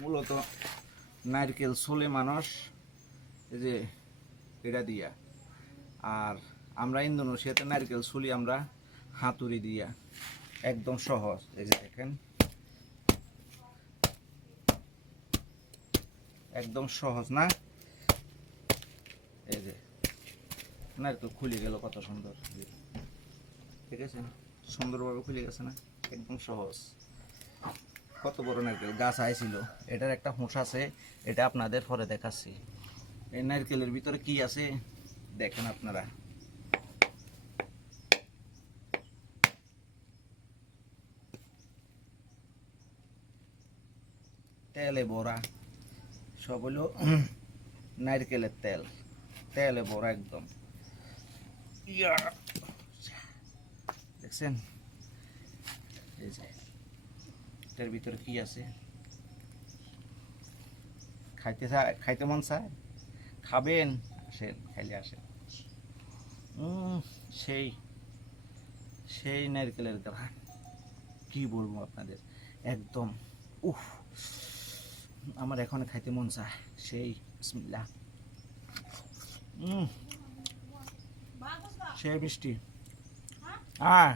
মূলত নারকেল ছোলে মানুষ এই যে এটা দিয়া, আর আমরা ইন্দোনেশিয়াতে নারকেল ছুলি আমরা হাতুড়ি দিয়া। একদম সহজ, এই যে দেখেন একদম সহজ না? এই যে নারকেল খুলে গেল কত সুন্দর, ঠিক আছে, সুন্দরভাবে খুলে গেছে না? একদম সহজ। কত বড় নারকেল গাছ আইছিল, এটার একটা হোঁস আছে, এটা আপনাদের পরে দেখাচ্ছি। এই নারকেলের ভিতরে কি আছে দেখেন আপনারা। তেলে ভরা, সব হলো নারকেলের তেল, তেলে ভরা একদম। ইয়া, দেখছেন এই যে এটার ভিতরে কি আছে? খাইতে মন চায়, খাবেন? আসেন, খাইলে আসেন। সেই সেই নারকেলের গ্রান, কি বলবো আপনাদের, একদম উফ, আমার এখন খাইতে মন চায়। সেই বিসমিল্লাহ, সেই মিষ্টি। হ্যাঁ।